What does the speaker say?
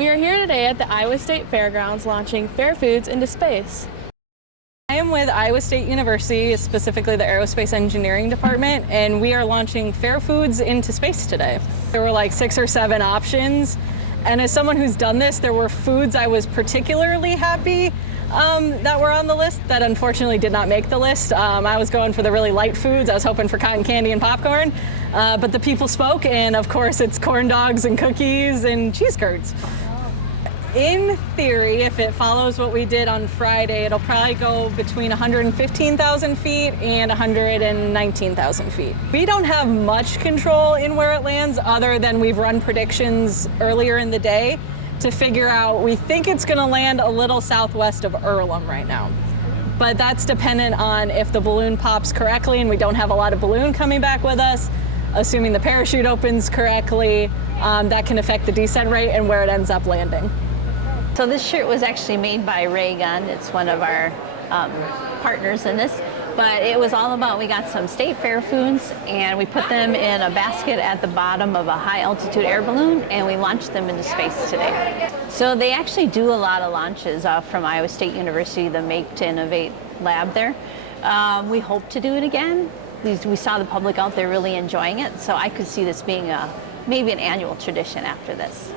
We are here today at the Iowa State Fairgrounds launching Fair Foods into space. I am with Iowa State University, specifically the Aerospace Engineering Department, and we are launching Fair Foods into space today. There were like 6 or 7 options, and as someone who's done this, there were foods I was particularly happy that were on the list that unfortunately did not make the list. I was going for the really light foods. I was hoping for cotton candy and popcorn, but the people spoke, and of course it's corn dogs and cookies and cheese curds. In theory, if it follows what we did on Friday, it'll probably go between 115,000 feet and 119,000 feet. We don't have much control in where it lands other than we've run predictions earlier in the day to figure out, we think it's gonna land a little southwest of Earlham right now. But that's dependent on if the balloon pops correctly and we don't have a lot of balloon coming back with us, assuming the parachute opens correctly, that can affect the descent rate and where it ends up landing. So this shirt was actually made by Raygun. It's one of our partners in this. But it was all about, we got some state fair foods and we put them in a basket at the bottom of a high altitude air balloon and we launched them into space today. So they actually do a lot of launches from Iowa State University, the Make to Innovate lab there. We hope to do it again. We saw the public out there really enjoying it, so I could see this being maybe an annual tradition after this.